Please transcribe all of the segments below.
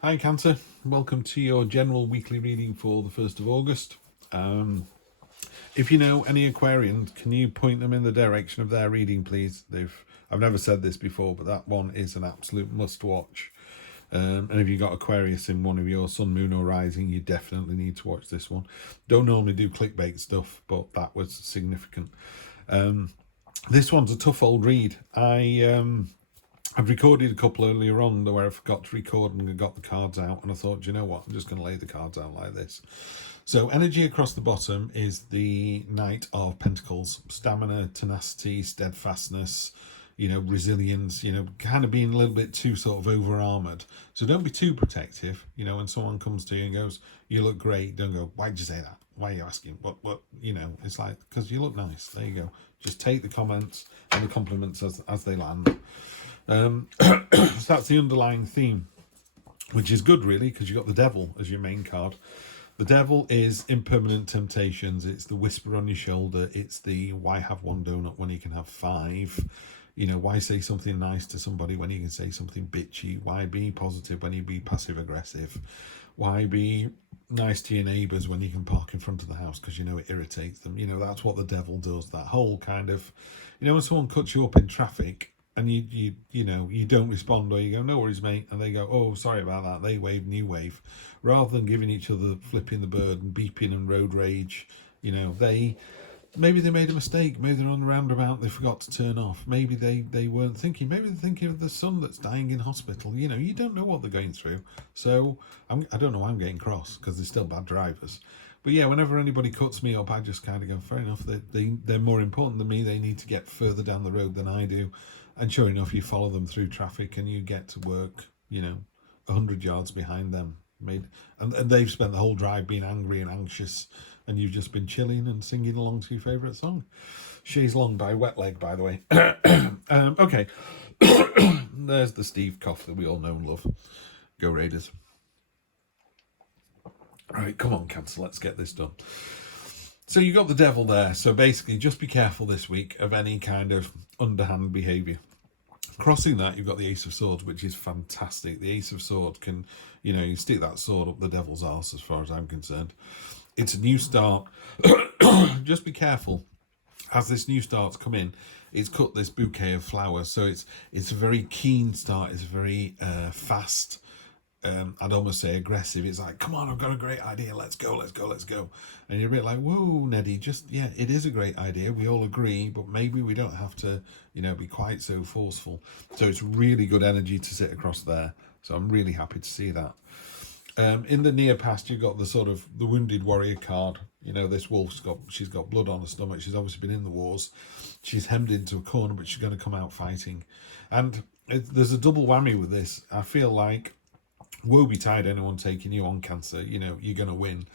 Hi Cancer, welcome to your general weekly reading for the 1st of August. If you know any Aquarians, can you point them in the direction of their reading, please? I've never said this before, but that one is an absolute must-watch. And if you've got Aquarius in one of your sun, moon or rising, you definitely need to watch this one. Don't normally do clickbait stuff, but that was significant. This one's a tough old read. I've recorded a couple earlier on where I forgot to record and I got the cards out, and I thought, you know what, I'm just going to lay the cards out like this. So energy across the bottom is the Knight of Pentacles. Stamina, tenacity, steadfastness, resilience, kind of being a little bit too sort of over-armoured. So don't be too protective. When someone comes to you and goes, you look great, don't go, why'd you say that? Why are you asking? What, it's like, because you look nice. There you go. Just take the comments and the compliments as they land. So that's the underlying theme, which is good, really, because you've got the Devil as your main card. The Devil is impermanent temptations. It's the whisper on your shoulder. It's the why have one donut when you can have five. Why say something nice to somebody when you can say something bitchy? Why be positive when you be passive aggressive? Why be nice to your neighbours when you can park in front of the house because it irritates them? That's what the Devil does. That whole kind of, when someone cuts you up in traffic and you don't respond, or you go, no worries mate, and they go, oh sorry about that, they wave and you wave, rather than giving each other flipping the bird and beeping and road rage. Maybe they made a mistake, maybe they're on the roundabout, they forgot to turn off, maybe they weren't thinking, maybe they're thinking of the son that's dying in hospital. You don't know what they're going through. So I don't know why I'm getting cross, because they're still bad drivers. But yeah, whenever anybody cuts me up, I just kind of go, fair enough, they're more important than me, they need to get further down the road than I do. And sure enough, you follow them through traffic and you get to work, 100 yards behind them. And they've spent the whole drive being angry and anxious, and you've just been chilling and singing along to your favourite song. Chaise Long by Wet Leg, by the way. Okay, there's the Steve cough that we all know and love. Go Raiders. All right, come on, Cancer, let's get this done. So you got the Devil there. So basically, just be careful this week of any kind of underhand behaviour. Crossing that, you've got the Ace of Swords, which is fantastic. The Ace of Swords can, you stick that sword up the devil's arse as far as I'm concerned. It's a new start. Just be careful. As this new start's come in, it's cut this bouquet of flowers. So it's a very keen start. It's very fast. I'd almost say aggressive. It's like, come on, I've got a great idea. Let's go, let's go, let's go. And you're a bit like, whoa, Neddy, it is a great idea. We all agree, but maybe we don't have to, be quite so forceful. So it's really good energy to sit across there. So I'm really happy to see that. In the near past, you've got the sort of the Wounded Warrior card. This wolf's she's got blood on her stomach. She's obviously been in the wars. She's hemmed into a corner, but she's going to come out fighting. And there's a double whammy with this. I feel like, woe betide anyone taking you on, Cancer. You're going to win.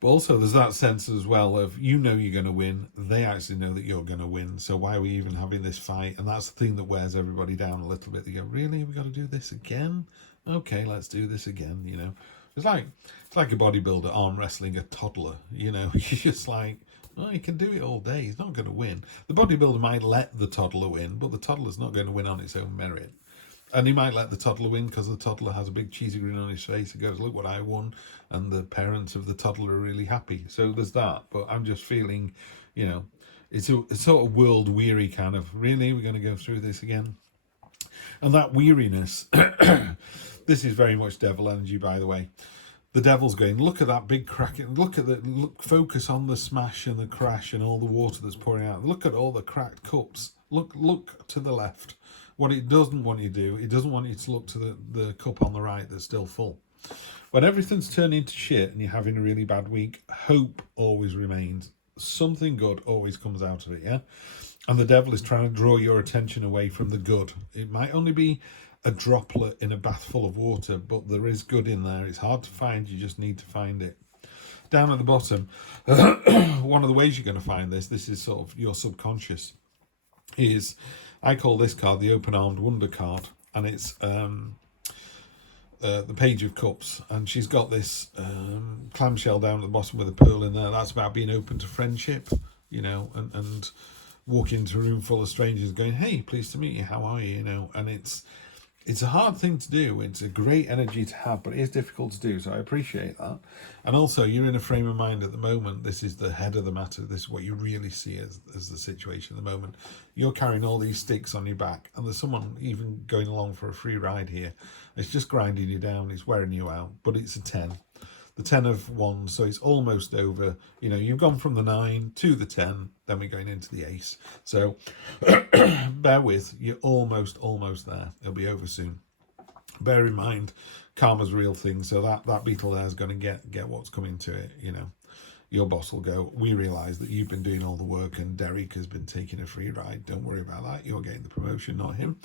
But also there's that sense as well of, you're going to win. They actually know that you're going to win. So why are we even having this fight? And that's the thing that wears everybody down a little bit. They go, really? We got to do this again? Okay, let's do this again. It's like a bodybuilder arm wrestling a toddler. You're just like, oh, he can do it all day. He's not going to win. The bodybuilder might let the toddler win, but the toddler's not going to win on its own merit. And he might let the toddler win because the toddler has a big cheesy grin on his face and goes, look what I won. And the parents of the toddler are really happy. So there's that. But I'm just feeling, it's a sort of world weary kind of, really, we're going to go through this again. And that weariness, this is very much devil energy, by the way. The devil's going, look at that big crack, focus on the smash and the crash and all the water that's pouring out. Look at all the cracked cups. Look to the left. What it doesn't want you to do, it doesn't want you to look to the cup on the right that's still full. When everything's turning to shit and you're having a really bad week, hope always remains. Something good always comes out of it, yeah? And the devil is trying to draw your attention away from the good. It might only be a droplet in a bath full of water, but there is good in there. It's hard to find, you just need to find it. Down at the bottom, one of the ways you're going to find this is sort of your subconscious, is, I call this card the Open-Armed Wonder card, and it's the Page of Cups, and she's got this clamshell down at the bottom with a pearl in there. That's about being open to friendship, and walking into a room full of strangers going, hey, pleased to meet you, how are you, and it's It's a hard thing to do. It's a great energy to have, but it is difficult to do. So I appreciate that. And also, you're in a frame of mind at the moment. This is the head of the matter. This is what you really see as the situation at the moment. You're carrying all these sticks on your back, and there's someone even going along for a free ride here. It's just grinding you down. It's wearing you out. But it's a 10. The 10 of wands, so it's almost over. You know, you've gone from the 9 to the 10, then we're going into the ace. So bear with, you're almost there. It'll be over soon. Bear in mind, karma's a real thing, so that beetle there is going to get what's coming to it. You know, your boss will go, we realise that you've been doing all the work and Derek has been taking a free ride. Don't worry about that. You're getting the promotion, not him.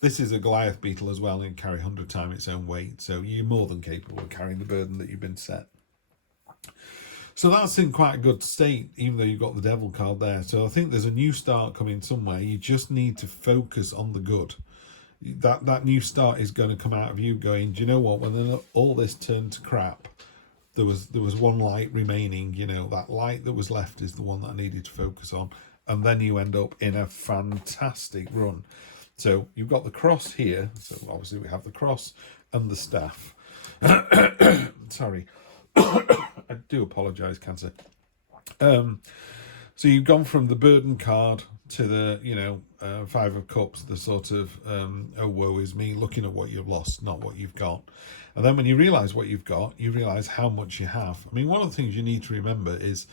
This is a Goliath beetle as well and carry 100 times its own weight, so you're more than capable of carrying the burden that you've been set. So that's in quite a good state, even though you've got the devil card there. So I think there's a new start coming somewhere. You just need to focus on the good. That new start is going to come out of you going, do you know what, when all this turned to crap, there was one light remaining. You know, that light that was left is the one that I needed to focus on. And then you end up in a fantastic run. So you've got the cross here. So obviously we have the cross and the staff. Sorry. I do apologise, Cancer. So you've gone from the burden card to the, you know, 5 of cups, the sort of, oh, woe is me, looking at what you've lost, not what you've got. And then when you realise what you've got, you realise how much you have. I mean, one of the things you need to remember is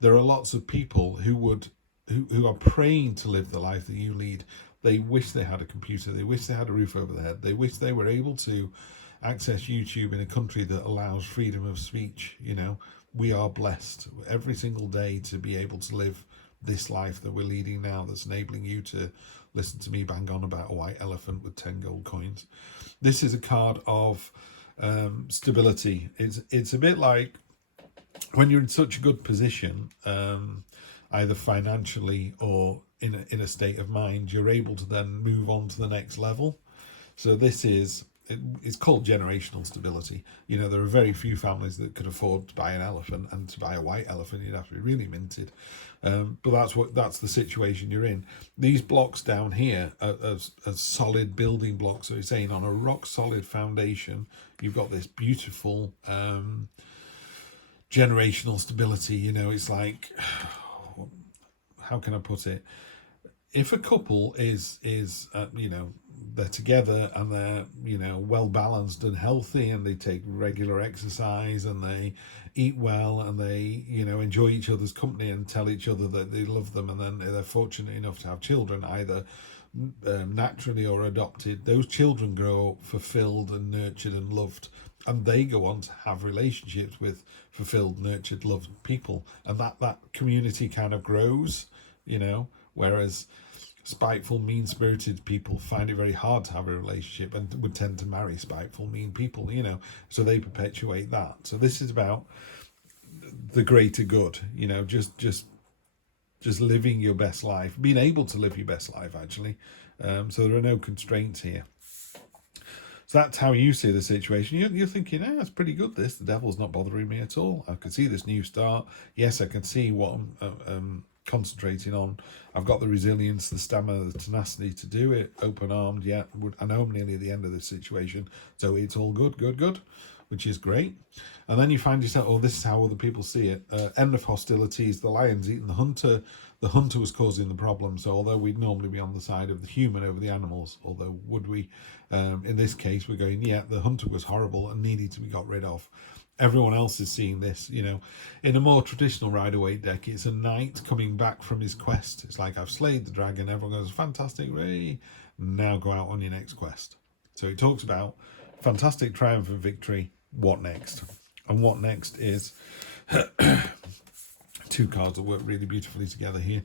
there are lots of people who are praying to live the life that you lead. They wish they had a computer. They wish they had a roof over their head. They wish they were able to access YouTube in a country that allows freedom of speech. You know, we are blessed every single day to be able to live this life that we're leading now, that's enabling you to listen to me bang on about a white elephant with 10 gold coins. This is a card of stability. It's a bit like when you're in such a good position, either financially or in a state of mind, you're able to then move on to the next level. So this is, it's called generational stability. You know, there are very few families that could afford to buy an elephant, and to buy a white elephant, you'd have to be really minted. But that's the situation you're in. These blocks down here are solid building blocks. So it's saying on a rock solid foundation, you've got this beautiful generational stability. You know, it's like, how can I put it? If a couple is you know, they're together and they're, you know, well balanced and healthy, and they take regular exercise and they eat well and they, you know, enjoy each other's company and tell each other that they love them, and then they're fortunate enough to have children, either naturally or adopted, those children grow up fulfilled and nurtured and loved, and they go on to have relationships with fulfilled, nurtured, loved people, and that community kind of grows, you know. Whereas spiteful, mean-spirited people find it very hard to have a relationship and would tend to marry spiteful, mean people, you know, so they perpetuate that. So this is about the greater good, you know, just living your best life, being able to live your best life, actually. So there are no constraints here. So that's how you see the situation. You're thinking, it's pretty good, this. The devil's not bothering me at all. I can see this new start. Yes, I can see what I'm concentrating on. I've got the resilience, the stamina, the tenacity to do it. Open-armed, yeah. I know I'm nearly at the end of this situation. So it's all good, which is great. And then you find yourself, this is how other people see it. End of hostilities. The lion's eating the hunter. The hunter was causing the problem. So although we'd normally be on the side of the human over the animals, although would we, in this case, we're going, the hunter was horrible and needed to be got rid of. Everyone else is seeing this, you know. In a more traditional Rider-Waite deck, it's a knight coming back from his quest. It's like, I've slayed the dragon. Everyone goes, fantastic, Ray. Now go out on your next quest. So it talks about fantastic triumph and victory. What next? And what next is two cards that work really beautifully together here.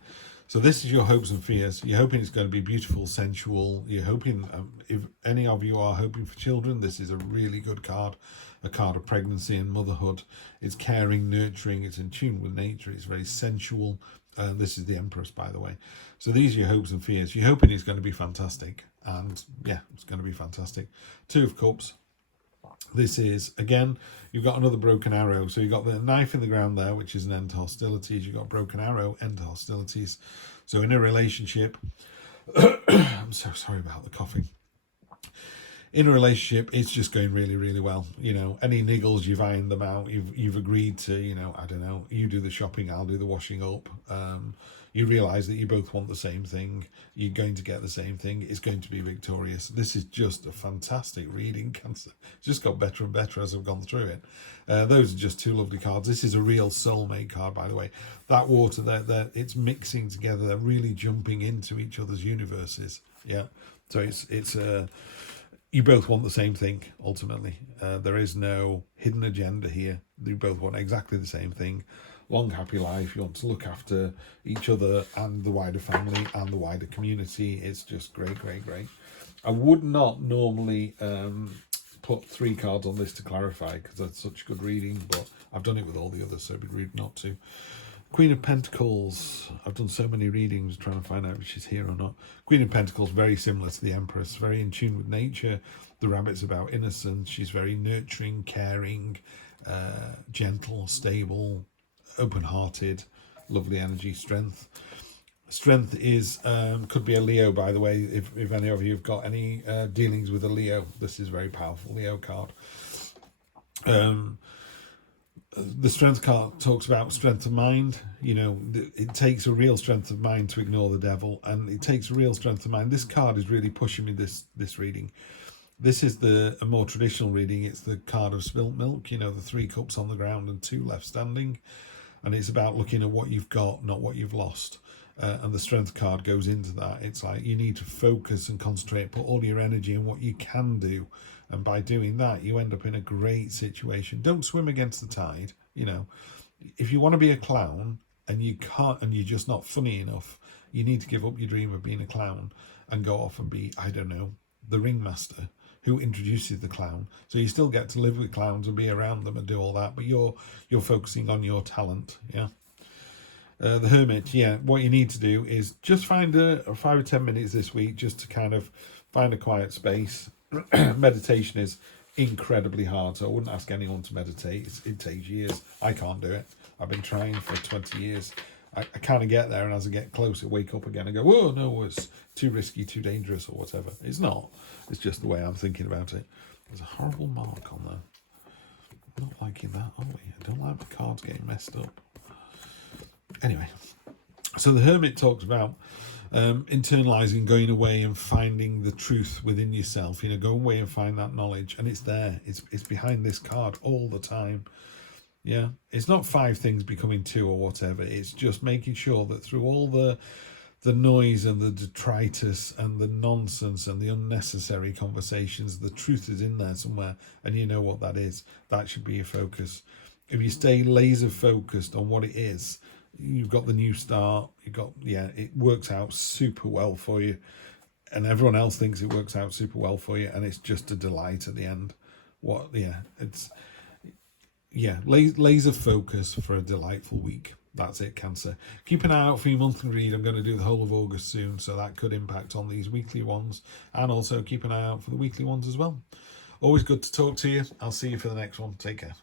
So this is your hopes and fears. You're hoping it's going to be beautiful, sensual. You're hoping, if any of you are hoping for children, this is a really good card. A card of pregnancy and motherhood. It's caring, nurturing. It's in tune with nature. It's very sensual. This is the Empress, by the way. So these are your hopes and fears. You're hoping it's going to be fantastic. And yeah, it's going to be fantastic. 2 of Cups. This is, again, you've got another broken arrow. So you've got the knife in the ground there, which is an end to hostilities. You've got broken arrow, end to hostilities. So in a relationship, I'm so sorry about the coughing. In a relationship, it's just going really, really well. You know, any niggles, you've ironed them out. You've agreed to, you know, I don't know, you do the shopping, I'll do the washing up. You realise that you both want the same thing. You're going to get the same thing. It's going to be victorious. This is just a fantastic reading, Cancer. It's just got better and better as I've gone through it. Those are just two lovely cards. This is a real soulmate card, by the way. That water there, it's mixing together. They're really jumping into each other's universes. Yeah. So it's you both want the same thing, ultimately. There is no hidden agenda here. You both want exactly the same thing. Long, happy life. You want to look after each other and the wider family and the wider community. It's just great, great, great. I would not normally put 3 cards on this to clarify because that's such good reading, but I've done it with all the others, so it'd be rude not to. Queen of Pentacles. I've done so many readings trying to find out if she's here or not. Queen of Pentacles, very similar to the Empress, very in tune with nature. The Rabbit's about innocence. She's very nurturing, caring, gentle, stable, open-hearted, lovely energy, strength. Strength is could be a Leo, by the way. If any of you have got any dealings with a Leo, this is a very powerful Leo card. The strength card talks about strength of mind. You know, it takes a real strength of mind to ignore the devil, and it takes a real strength of mind. This card is really pushing me this reading. This is a more traditional reading. It's the card of spilt milk, you know, the 3 cups on the ground and 2 left standing. And it's about looking at what you've got, not what you've lost. And the strength card goes into that. It's like you need to focus and concentrate, put all your energy in what you can do. And by doing that, you end up in a great situation. Don't swim against the tide. You know, if you want to be a clown and you can't, and you're just not funny enough, you need to give up your dream of being a clown and go off and be, I don't know, the ringmaster who introduces the clown. So you still get to live with clowns and be around them and do all that, but you're focusing on your talent. Yeah. The Hermit, yeah, what you need to do is just find a 5 or 10 minutes this week just to kind of find a quiet space. Meditation is incredibly hard, so I wouldn't ask anyone to meditate. It takes years. I can't do it. I've been trying for 20 years. I kind of get there, and as I get closer, wake up again and go, whoa, no, it's too risky, too dangerous, or whatever. It's not. It's just the way I'm thinking about it. There's a horrible mark on there. I'm not liking that, are we? I don't like the cards getting messed up. Anyway, so the Hermit talks about internalizing, going away and finding the truth within yourself. You know, go away and find that knowledge, and it's there. It's behind this card all the time. Yeah, it's not 5 things becoming 2 or whatever. It's just making sure that through all the noise and the detritus and the nonsense and the unnecessary conversations, the truth is in there somewhere, and you know what that is. That should be your focus. If you stay laser focused on what it is, you've got the new start. It works out super well for you, and everyone else thinks it works out super well for you, and it's just a delight at the end. Laser focus for a delightful week. That's it, Cancer. Keep an eye out for your monthly read. I'm going to do the whole of August soon, so that could impact on these weekly ones, and also keep an eye out for the weekly ones as well. Always good to talk to you. I'll see you for the next one. Take care.